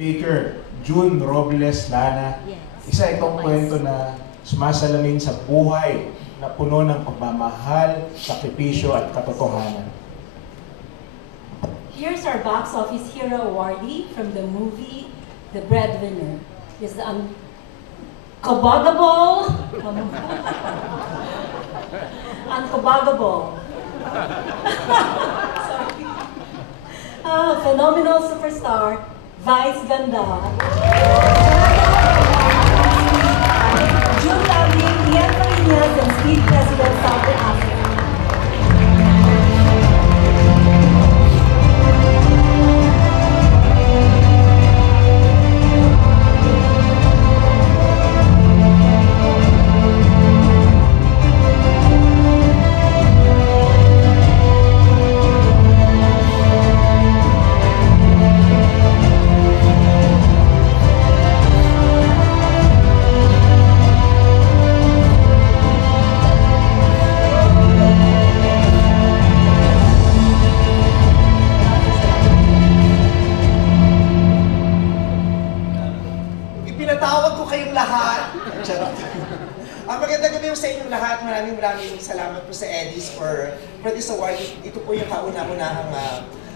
Speaker June Robles Lana, isa itong kwento na sumasalamin sa buhay na puno ng pagmamahal, sakripisyo at katotohanan. Here's our box office hero awardee from the movie The Breadwinner. Is the unkabogable, unkabogable. Sorry. Phenomenal superstar, Vice Ganda. June Lavin, Ian Marinas, and Steve President, Southern Africa. Pinatawag ko kayong lahat. Charot. Magandang gabi sa inyong lahat. Maraming salamat po sa Eddies for this award. Ito po yung kauna-unahang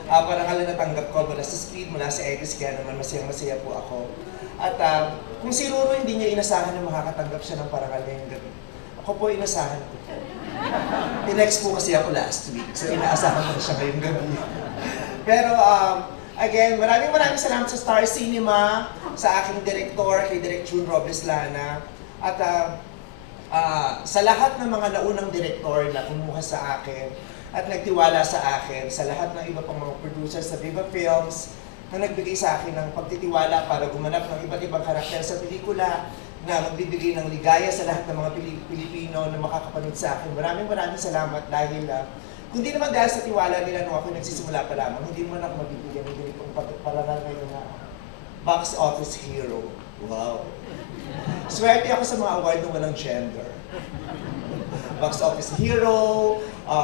parangalan na tanggap ko mula sa Speed, mula sa Eddies, kaya naman masayang-masaya po ako. At kung si Ruro hindi niya inasahan na makakatanggap siya ng parangal ngayong gabi, ako po inasahan ko. Tinext po kasi ako last week, so inaasahan ko siya ngayong gabi. Pero again, maraming salamat sa Star Cinema, sa aking direktor, kay Direk June Robles Lana, at sa lahat ng mga naunang direktor na kumuha sa akin at nagtiwala sa akin, sa lahat ng iba pang mga producers sa Viva Films na nagbigay sa akin ng pagtitiwala para gumanap ng iba't ibang karakter sa pelikula na magbibigay ng ligaya sa lahat ng mga Pilipino na makakapanood sa akin. Maraming salamat dahil kundi naman dahil sa tiwala nila nung ako nagsisimula pa lamang, hindi mo na ako mabibigyan ng ganitong parangal ngayon na box office hero. Wow. Swerte ako sa mga award na walang gender. Box office hero,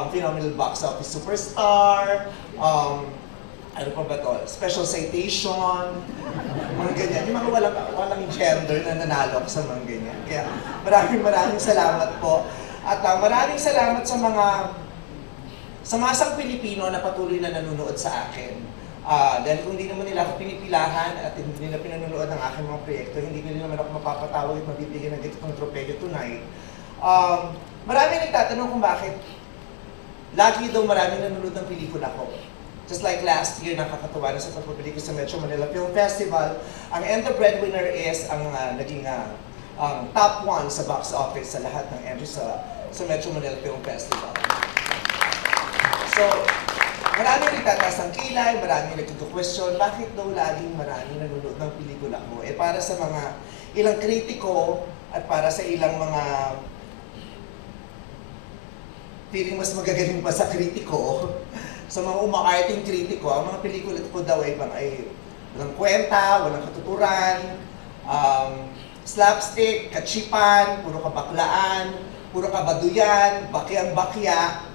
phenomenal box office superstar, ano pa ba to? Special citation, mga ganyan. Yung mga walang gender na nanalo ako sa mga ganyan. Kaya maraming salamat po. At maraming salamat sa mga masang Pilipino na patuloy na nanonood sa akin. Dahil kung hindi naman nila ako pinipilahan at hindi nila pinanonood ng aking mga proyekto, hindi nila naman ako mapapatawag at mabibigyan ng ganitong tropeyo tonight. Marami nagtatanong kung bakit lagi daw marami nanonood ng pelikula ko. Just like last year, nakakatuwa na sa pagpapili ko sa Metro Manila Film Festival, ang The Breadwinner is ang naging top 1 sa box office sa lahat ng entries sa Metro Manila Film Festival. So, maraming nagtataas ng kilay, maraming nagtutu-question, bakit daw laging maraming nanonood ng pelikula ko? Para sa mga ilang kritiko at para sa ilang mga feeling mas magagaling pa sa kritiko, sa mga umaarting kritiko, ang mga pelikula ko daw ay walang kwenta, walang katuturan, slapstick, kachipan, puro kabaklaan, puro kabaduyan, bakyang-bakya.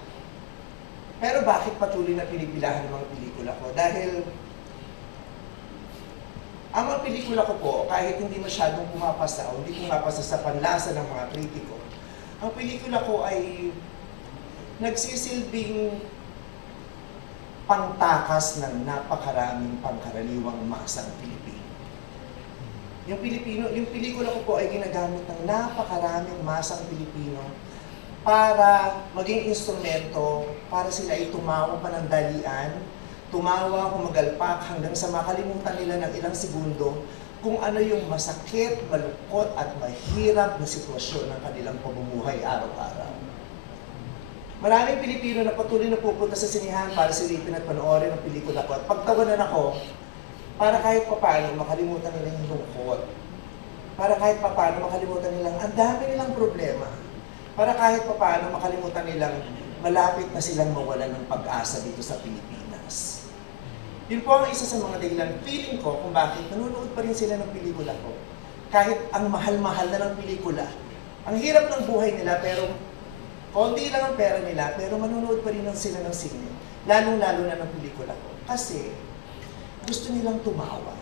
Pero bakit patuloy na pinipilahan ng mga pelikula ko? Dahil ang mga pelikula ko po, kahit hindi masyadong pumapasa o hindi pumapasa sa panlasa ng mga kritiko, ang pelikula ko ay nagsisilbing pangtakas ng napakaraming pangkaraniwang masang Pilipino. Yung pelikula ko po ay ginagamit ng napakaraming masang Pilipino para maging instrumento, para sila ay tumawa panandalian, tumawa, humagalpak hanggang sa makalimutan nila ng ilang segundo kung ano yung masakit, malungkot at mahirap na sitwasyon ng kanilang pamumuhay araw-araw. Maraming Pilipino na patuloy na pupunta sa sinihan para silipin at panoorin ang pelikula ko at pagtawanan ako para kahit papaano makalimutan nila yung lungkot. Para kahit papaano makalimutan nilang ang dami nilang problema. Para kahit papaano makalimutan nilang malapit na silang mawalan ng pag-asa dito sa Pilipinas. Yun po ang isa sa mga dahilan, feeling ko kung bakit nanonood pa rin sila ng pelikula ko. Kahit ang mahal-mahal na ng pelikula. Ang hirap ng buhay nila pero konti lang ang pera nila, pero manonood pa rin sila ng sine. Lalong-lalo na ng pelikula ko. Kasi gusto nilang tumawa.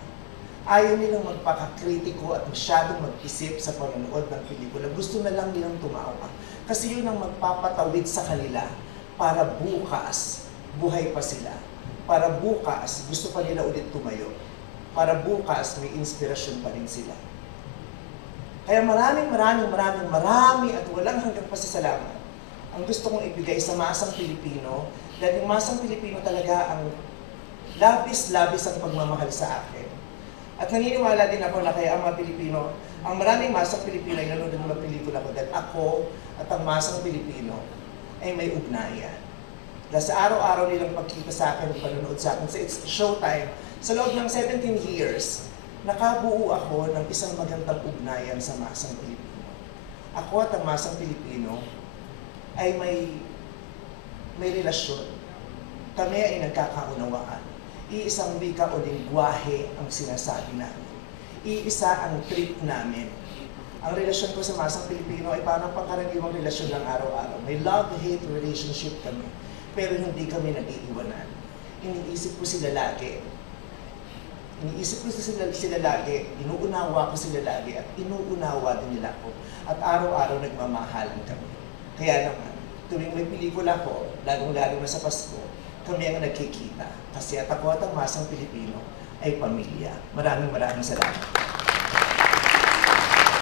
Ayaw nilang magpakakritiko at masyadong mag-isip sa panonood ng pelikula. Gusto na lang nilang tumawa. Kasi yun ang magpapatawid sa kanila para bukas, buhay pa sila. Para bukas, gusto pa nila ulit tumayo. Para bukas, may inspirasyon pa rin sila. Kaya maraming at walang hanggang pasasalamat ang gusto kong ibigay sa masang Pilipino, dahil yung masang Pilipino talaga ang labis-labis ang pagmamahal sa akin. At naniniwala din ako na kaya ang mga Pilipino, ang maraming masang Pilipino ay nanonood ng mga pelikula ko dahil ako at ang masang Pilipino ay may ugnayan. Dahil sa araw-araw nilang pagkita sa akin, panonood sa akin, sa It's Showtime, sa loob ng 17 years, nakabuo ako ng isang magandang ugnayan sa masang Pilipino. Ako at ang masang Pilipino ay may relasyon. Kami ay nagkakaunawaan. Iisang wika o lingwahe ang sinasabi namin. Iisa ang trip namin. Ang relasyon ko sa masang Pilipino ay parang pangkaraniwang relasyon ng araw-araw. May love-hate relationship kami, pero hindi kami nag-iiwanan. Iniisip ko sila lagi. Inuunawa ko sila lagi, at inuunawa din nila ako. At araw-araw nagmamahalan kami. Kaya naman, tuwing may pelikula ko, lalong-lalo na sa Pasko, kami ang nagkikita. Kasi at ako at ang masang Pilipino ay pamilya. Maraming salamat.